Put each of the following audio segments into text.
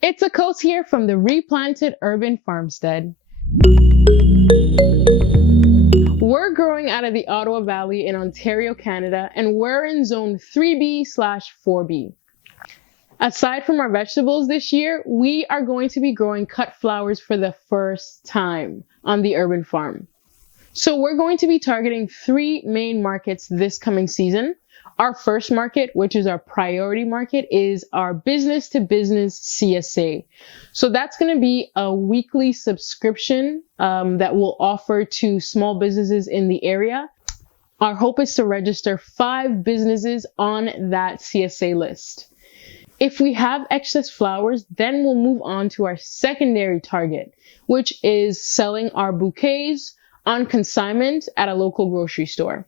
It's Akos here from the re.Planted Urban Farmstead. We're growing out of the Ottawa Valley in Ontario, Canada, and we're in zone 3B/4B. Aside from our vegetables this year, we are going to be growing cut flowers for the first time on the urban farm. So we're going to be targeting 3 main markets this coming season. Our first market, which is our priority market, is our business-to-business CSA. So that's going to be a weekly subscription that we'll offer to small businesses in the area. Our hope is to register 5 businesses on that CSA list. If we have excess flowers, then we'll move on to our secondary target, which is selling our bouquets on consignment at a local grocery store.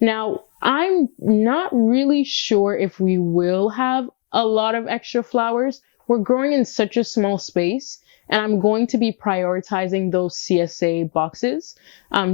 Now, I'm not really sure if we will have a lot of extra flowers. We're growing in such a small space, and I'm going to be prioritizing those CSA boxes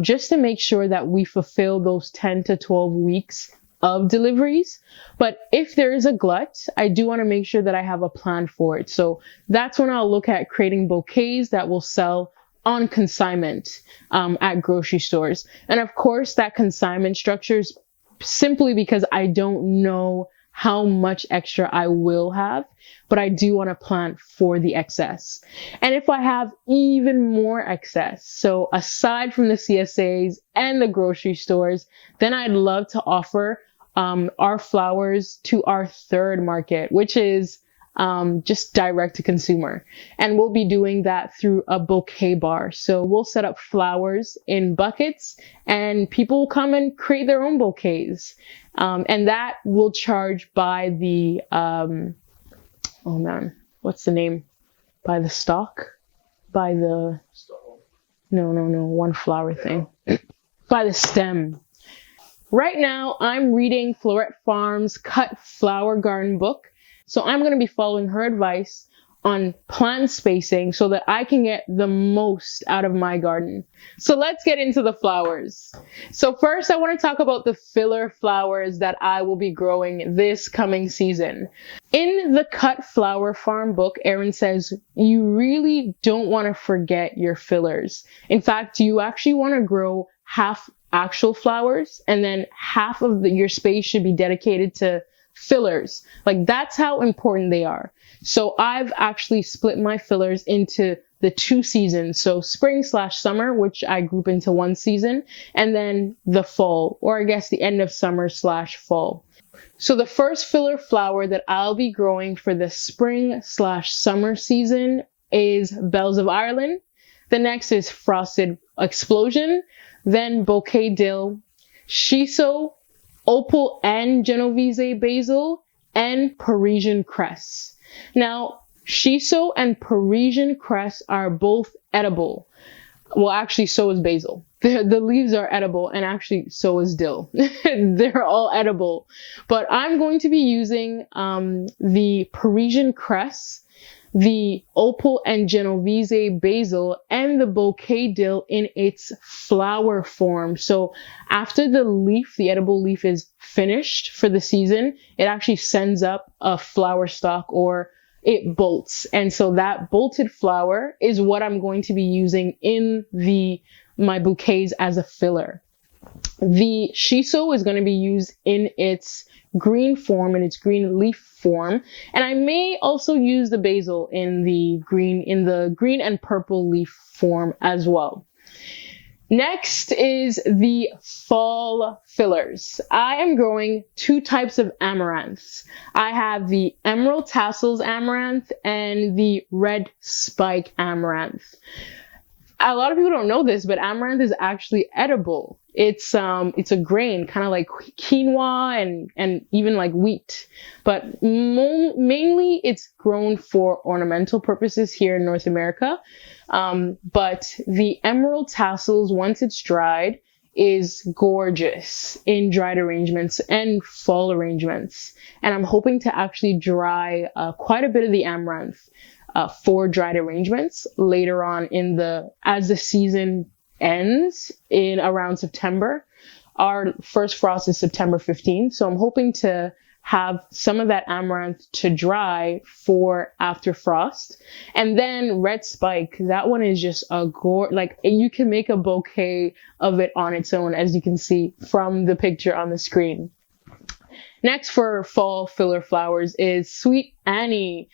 just to make sure that we fulfill those 10 to 12 weeks of deliveries. But if there is a glut, I do want to make sure that I have a plan for it. So that's when I'll look at creating bouquets that will sell on consignment at grocery stores. And of course, that consignment structure is simply because I don't know how much extra I will have, but I do want to plan for the excess. And if I have even more excess, so aside from the CSAs and the grocery stores, then I'd love to offer our flowers to our third market, which is just direct to consumer. And we'll be doing that through a bouquet bar. So we'll set up flowers in buckets and people will come and create their own bouquets. And that will charge by the, oh man, what's the name? By the stalk? By the, no, one flower thing. By the stem. Right now, I'm reading Floret Farm's Cut Flower Garden book. So I'm going to be following her advice on plant spacing so that I can get the most out of my garden. So let's get into the flowers. So first I want to talk about the filler flowers that I will be growing this coming season. In the Cut Flower Farm book, Erin says you really don't want to forget your fillers. In fact, you actually want to grow half actual flowers and then half of your space should be dedicated to fillers. Like, that's how important they are. So I've actually split my fillers into the 2 seasons. So spring/summer, which I group into 1 season, and then the fall, or I guess the end of summer/fall. So the first filler flower that I'll be growing for the spring/summer season is Bells of Ireland. The next is Frosted Explosion, then Bouquet Dill, Shiso, Opal and Genovese basil, and Parisian cress. Now, shiso and Parisian cress are both edible. Well, actually, so is basil. The leaves are edible, and actually, so is dill. They're all edible. But I'm going to be using the Parisian cress, the Opal and Genovese basil, and the Bouquet dill in its flower form. So after the leaf, the edible leaf is finished for the season, it actually sends up a flower stalk, or it bolts. And so that bolted flower is what I'm going to be using in my bouquets as a filler. The shiso is going to be used in its green form, in its green leaf form, and I may also use the basil in the green and purple leaf form as well. Next is the fall fillers. I am growing 2 types of amaranths. I have the Emerald Tassels Amaranth and the Red Spike Amaranth. A lot of people don't know this, but amaranth is actually edible. It's a grain, kind of like quinoa and even like wheat. But mainly it's grown for ornamental purposes here in North America. But the emerald tassels, once it's dried, is gorgeous in dried arrangements and fall arrangements. And I'm hoping to actually dry quite a bit of the amaranth for dried arrangements later on as the season ends in around September. Our first frost is September 15th, so I'm hoping to have some of that amaranth to dry for after frost. And then red spike, that one is just a like you can make a bouquet of it on its own, as you can see from the picture on the screen. Next for fall filler flowers is Sweet Annie.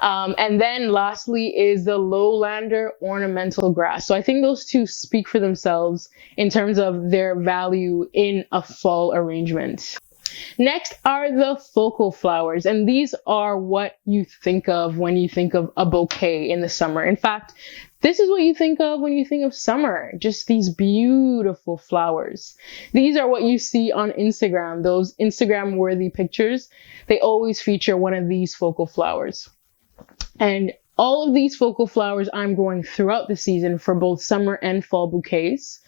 And then lastly is the lowlander ornamental grass. So I think those two speak for themselves in terms of their value in a fall arrangement. Next are the focal flowers, and these are what you think of when you think of a bouquet in the summer. In fact, this is what you think of when you think of summer, just these beautiful flowers. These are what you see on Instagram, those Instagram-worthy pictures. They always feature one of these focal flowers. And all of these focal flowers I'm growing throughout the season for both summer and fall bouquets.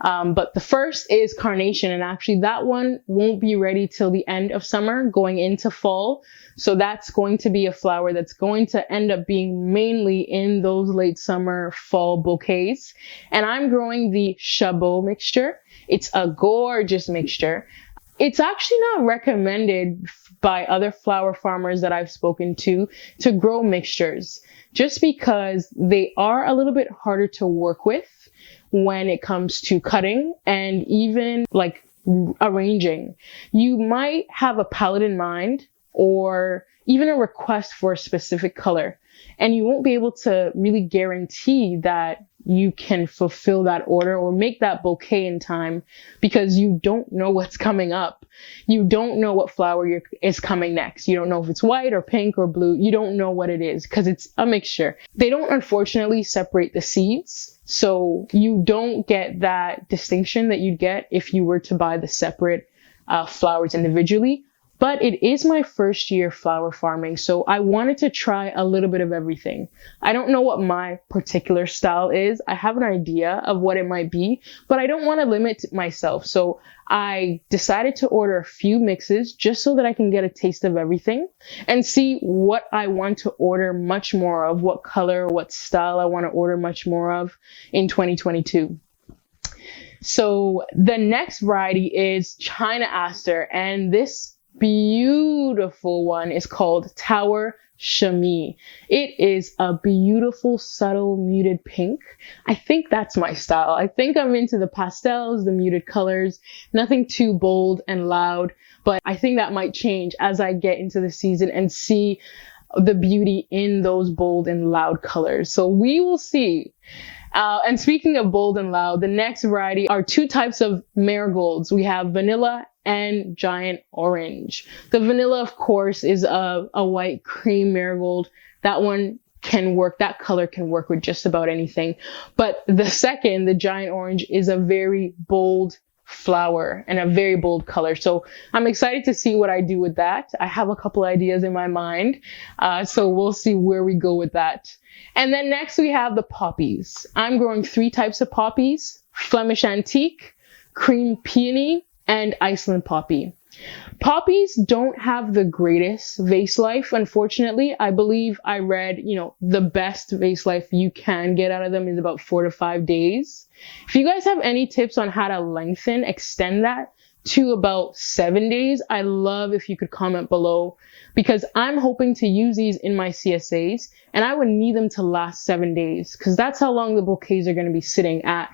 But the first is Carnation, and actually that one won't be ready till the end of summer going into fall. So that's going to be a flower that's going to end up being mainly in those late summer fall bouquets. And I'm growing the Chabot mixture. It's a gorgeous mixture. It's actually not recommended by other flower farmers that I've spoken to grow mixtures, just because they are a little bit harder to work with when it comes to cutting and even like arranging. You might have a palette in mind or even a request for a specific color, and you won't be able to really guarantee that you can fulfill that order or make that bouquet in time because you don't know what's coming up. You don't know what flower is coming next. You don't know if it's white or pink or blue. You don't know what it is because it's a mixture. They don't unfortunately separate the seeds, so you don't get that distinction that you'd get if you were to buy the separate flowers individually. But it is my first year flower farming, so I wanted to try a little bit of everything. I don't know what my particular style is. I have an idea of what it might be, but I don't want to limit myself. So I decided to order a few mixes just so that I can get a taste of everything and see what I want to order much more of, what color, what style I want to order much more of in 2022. So the next variety is China Aster, and this beautiful one is called Tower Chamois. It is a beautiful, subtle, muted pink. I think that's my style. I think I'm into the pastels, the muted colors, nothing too bold and loud, but I think that might change as I get into the season and see the beauty in those bold and loud colors. So we will see. And speaking of bold and loud, the next variety are two types of marigolds. We have vanilla and giant orange. The vanilla, of course, is a white cream marigold. That one can work, that color can work with just about anything. But the second, the giant orange, is a very bold flower and a very bold color. So I'm excited to see what I do with that. I have a couple ideas in my mind. So we'll see where we go with that. And then next we have the poppies. I'm growing three types of poppies: Flemish Antique, Cream Peony, and Iceland Poppy. Poppies don't have the greatest vase life, unfortunately. I believe I read, the best vase life you can get out of them is about 4 to 5 days. If you guys have any tips on how to extend that to about 7 days, I love if you could comment below, because I'm hoping to use these in my CSAs and I would need them to last 7 days because that's how long the bouquets are going to be sitting at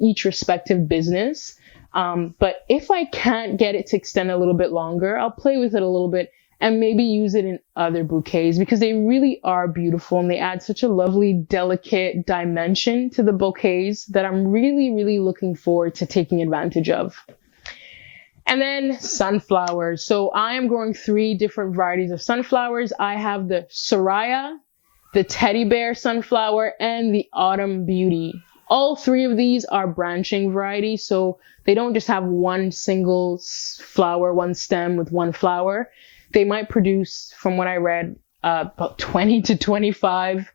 each respective business. But if I can't get it to extend a little bit longer, I'll play with it a little bit and maybe use it in other bouquets because they really are beautiful and they add such a lovely, delicate dimension to the bouquets that I'm really, really looking forward to taking advantage of. And then sunflowers. So I am growing 3 different varieties of sunflowers. I have the Soraya, the Teddy Bear sunflower, and the Autumn Beauty. All 3 of these are branching varieties, so they don't just have one single flower, one stem with one flower. They might produce, from what I read, about 20 to 25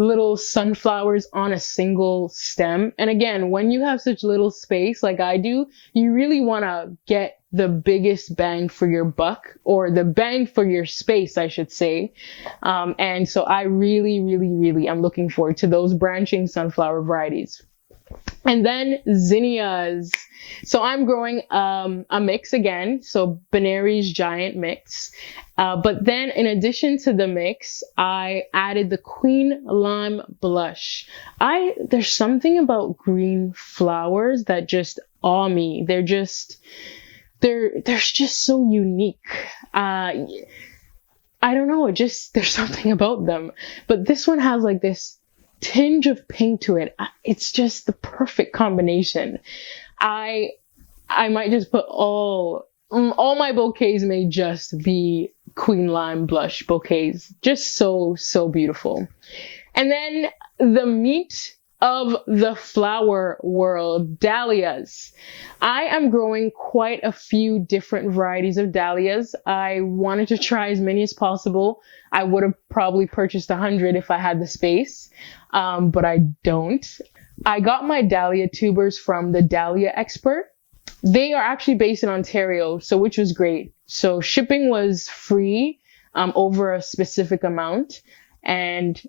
little sunflowers on a single stem. And again, when you have such little space like I do, you really want to get the biggest bang for your buck, or the bang for your space, I should say. And so I really, really, really am looking forward to those branching sunflower varieties. And then zinnias. So I'm growing a mix again, so Benary's giant mix. But then in addition to the mix, I added the Queen Lime blush. There's something about green flowers that just awe me. They're just so unique. I don't know, there's something about them. But this one has like this tinge of pink to it. It's just the perfect combination. I might just put all my bouquets may just be Queen Lime blush bouquets. Just so beautiful. And then the meat of the flower world, dahlias. I am growing quite a few different varieties of dahlias. I wanted to try as many as possible. I would have probably purchased 100 if I had the space, but I don't. I got my dahlia tubers from the Dahlia Expert. They are actually based in Ontario, so which was great. So shipping was free over a specific amount, and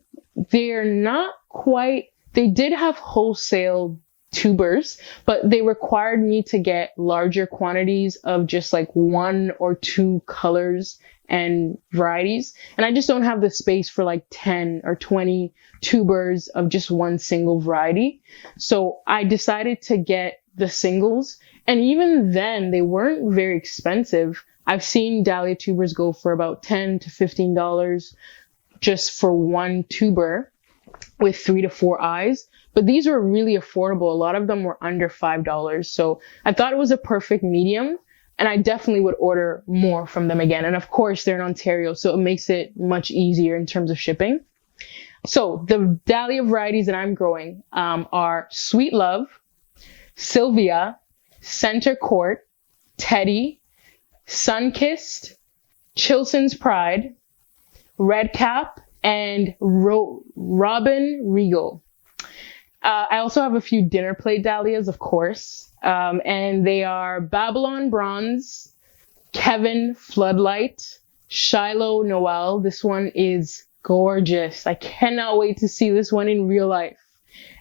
they're not quite. They did have wholesale tubers, but they required me to get larger quantities of just like 1 or 2 colors and varieties. And I just don't have the space for like 10 or 20 tubers of just one single variety. So I decided to get the singles. And even then, they weren't very expensive. I've seen dahlia tubers go for about $10 to $15 just for one tuber with 3 to 4 eyes, but these were really affordable. A lot of them were under $5. So I thought it was a perfect medium, and I definitely would order more from them again. And of course, they're in Ontario, so it makes it much easier in terms of shipping. So the dahlia varieties that I'm growing are Sweet Love, Sylvia, Center Court, Teddy, Sunkissed, Chilson's Pride, Redcap, and Robin Regal. I also have a few dinner plate dahlias, of course, and they are Babylon Bronze, Kevin Floodlight, Shiloh Noel. This one is gorgeous. I cannot wait to see this one in real life.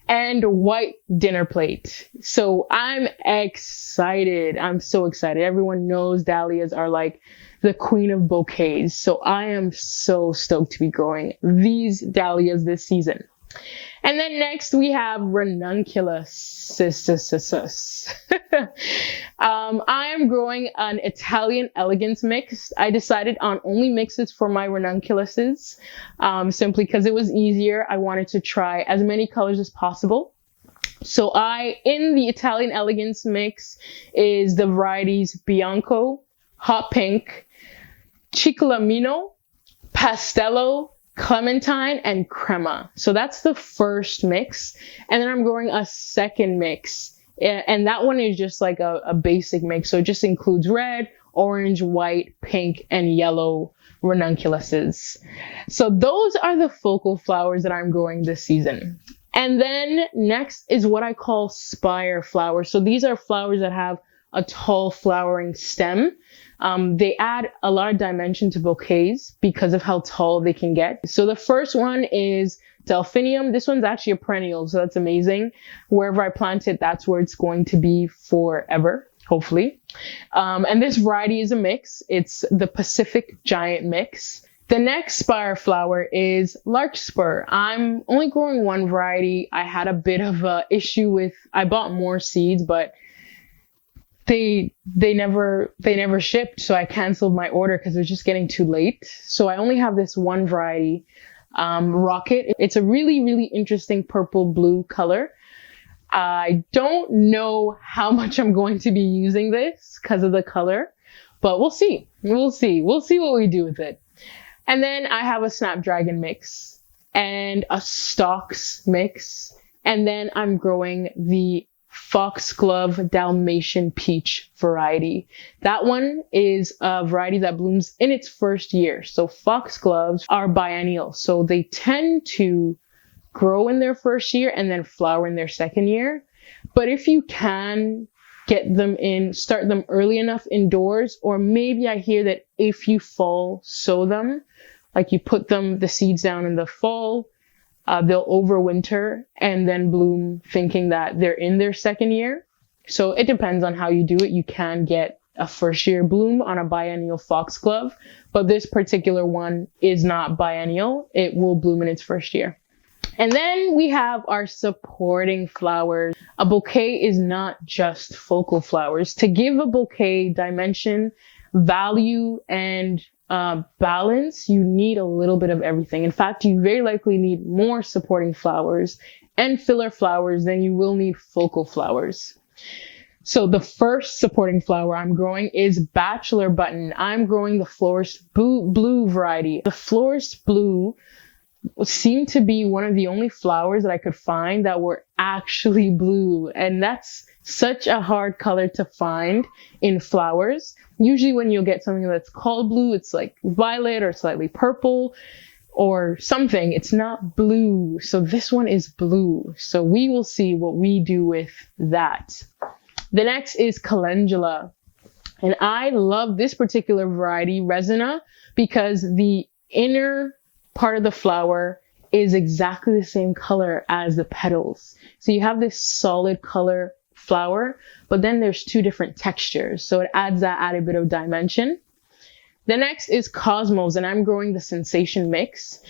And White Dinner Plate. So I'm excited. I'm so excited. Everyone knows dahlias are like the queen of bouquets. So I am so stoked to be growing these dahlias this season. And then next we have Ranunculus. I am growing an Italian elegance mix. I decided on only mixes for my Ranunculuses, simply because it was easier. I wanted to try as many colors as possible. So in the Italian elegance mix is the varieties Bianco, Hot Pink, Ciclamino, Pastello, Clementine, and Crema. So that's the first mix. And then I'm growing a second mix. And that one is just like a basic mix. So it just includes red, orange, white, pink, and yellow ranunculuses. So those are the focal flowers that I'm growing this season. And then next is what I call spire flowers. So these are flowers that have a tall flowering stem. They add a lot of dimension to bouquets because of how tall they can get. So the first one is Delphinium. This one's actually a perennial, so that's amazing. Wherever I plant it, that's where it's going to be forever, hopefully. And this variety is a mix. It's the Pacific Giant Mix. The next spire flower is Larkspur. I'm only growing one variety. I had a bit of an issue with, I bought more seeds, but they never shipped, so I canceled my order because it was just getting too late. So I only have this one variety, Rocket. It's a really interesting purple blue color. I don't know how much I'm going to be using this because of the color, but we'll see. We'll see what we do with it. And then I have a Snapdragon mix and a Stalks mix, and then I'm growing the Foxglove Dalmatian Peach variety. That one is a variety that blooms in its first year. So foxgloves are biennial, so they tend to grow in their first year and then flower in their second year. But if you can get them in, start them early enough indoors, or maybe I hear that if you fall sow them, like you put the seeds down in the fall, they'll overwinter and then bloom thinking that they're in their second year. So it depends on how you do it. You can get a first year bloom on a biennial foxglove, but this particular one is not biennial. It will bloom in its first year. And then we have our supporting flowers. A bouquet is not just focal flowers. To give a bouquet dimension, value, and balance, you need a little bit of everything. In fact, you very likely need more supporting flowers and filler flowers than you will need focal flowers. So the first supporting flower I'm growing is Bachelor Button. I'm growing the Florist Blue variety. The Florist Blue seemed to be one of the only flowers that I could find that were actually blue. And that's such a hard color to find in flowers. Usually when you'll get something that's called blue, it's like violet or slightly purple or something. It's not blue. So this one is blue. So we will see what we do with that. The next is Calendula. And I love this particular variety, Resina, because the inner part of the flower is exactly the same color as the petals. So you have this solid color flower, but then there's two different textures. So it adds that added bit of dimension. The next is Cosmos, and I'm growing the Sensation Mix.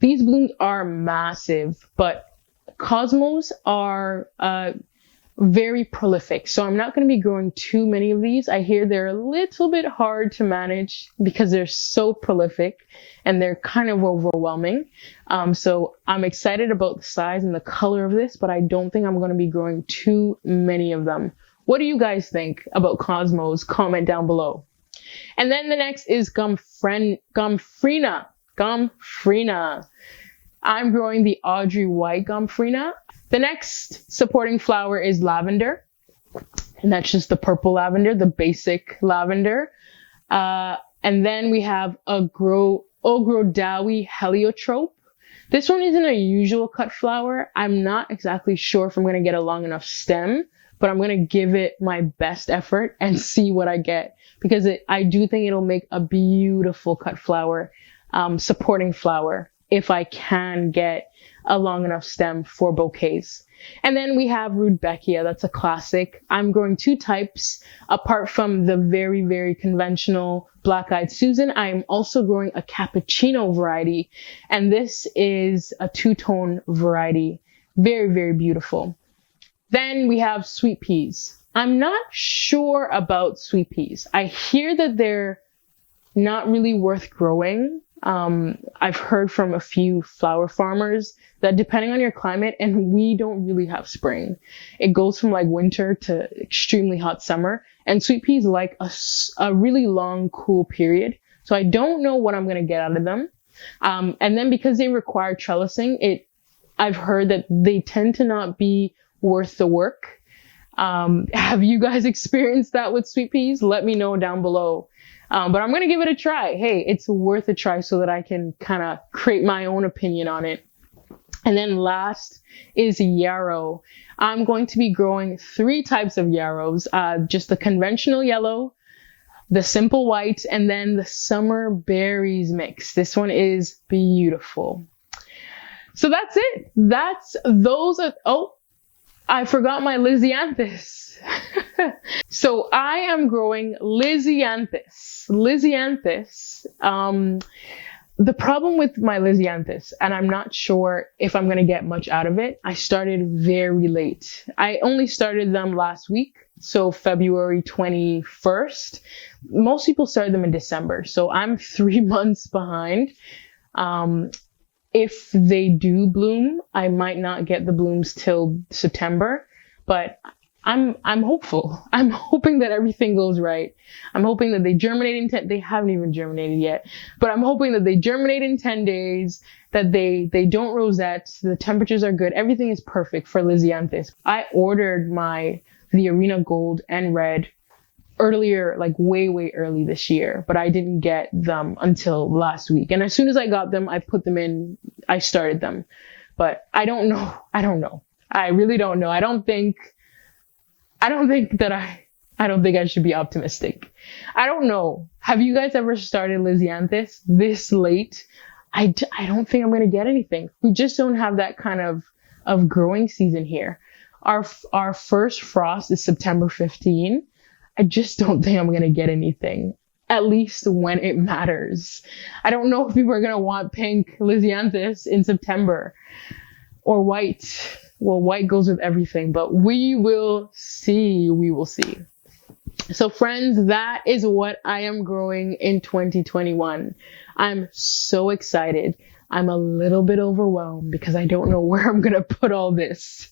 These blooms are massive, but Cosmos are very prolific. So I'm not going to be growing too many of these. I hear they're a little bit hard to manage because they're so prolific and they're kind of overwhelming. So I'm excited about the size and the color of this, but I don't think I'm going to be growing too many of them. What do you guys think about Cosmos? Comment down below. And then the next is Gomphrena. I'm growing the Audrey White Gomphrena. The next supporting flower is Lavender, and that's just the purple lavender, the basic lavender. And then we have Ogrodowie Heliotrope. This one isn't a usual cut flower. I'm not exactly sure if I'm going to get a long enough stem, but I'm going to give it my best effort and see what I get, because I do think it'll make a beautiful cut flower, supporting flower, if I can get a long enough stem for bouquets. And then we have Rudbeckia. That's a classic. I'm growing two types. Apart from the very, very conventional Black-Eyed Susan, I am also growing a cappuccino variety. And this is a two-tone variety. Very, very beautiful. Then we have sweet peas. I'm not sure about sweet peas. I hear that they're not really worth growing. I've heard from a few flower farmers that depending on your climate, and we don't really have spring, it goes from like winter to extremely hot summer, and sweet peas like a really long cool period. So I don't know what I'm going to get out of them. And then because they require trellising, I've heard that they tend to not be worth the work. Have you guys experienced that with sweet peas? Let me know down below. But I'm going to give it a try. Hey, it's worth a try so that I can kind of create my own opinion on it. And then last is Yarrow. I'm going to be growing three types of yarrows, just the conventional yellow, the simple white, and then the summer berries mix. This one is beautiful. So that's it. I forgot my lisianthus. So I am growing lisianthus. The problem with my lisianthus, and I'm not sure if I'm going to get much out of it, I started very late. I only started them last week, so February 21st. Most people started them in December, so I'm 3 months behind. If they do bloom, I might not get the blooms till September, but I'm hopeful. I'm hoping that everything goes right. I'm hoping that they germinate they haven't even germinated yet, but I'm hoping that they germinate in 10 days, that they don't rosette, the temperatures are good, everything is perfect for lisianthus. I ordered the Arena Gold and Red earlier, like way early this year, but I didn't get them until last week. And as soon as I got them, I put them in, I started them. But I don't know. I really don't know. I don't think I should be optimistic. I don't know. Have you guys ever started lisianthus this late? I don't think I'm going to get anything. We just don't have that kind of growing season here. Our first frost is September 15. I just don't think I'm going to get anything, at least when it matters. I don't know if people are going to want pink lisianthus in September or white. Well, white goes with everything, but we will see. We will see. So friends, that is what I am growing in 2021. I'm so excited. I'm a little bit overwhelmed because I don't know where I'm going to put all this.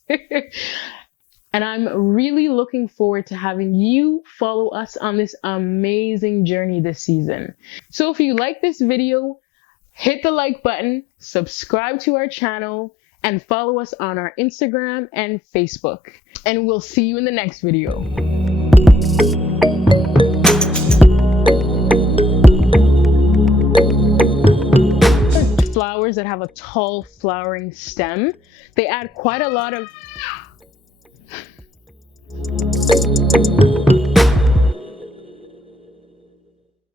And I'm really looking forward to having you follow us on this amazing journey this season. So if you like this video, hit the like button, subscribe to our channel, and follow us on our Instagram and Facebook. And we'll see you in the next video. Flowers that have a tall flowering stem, they add quite a lot of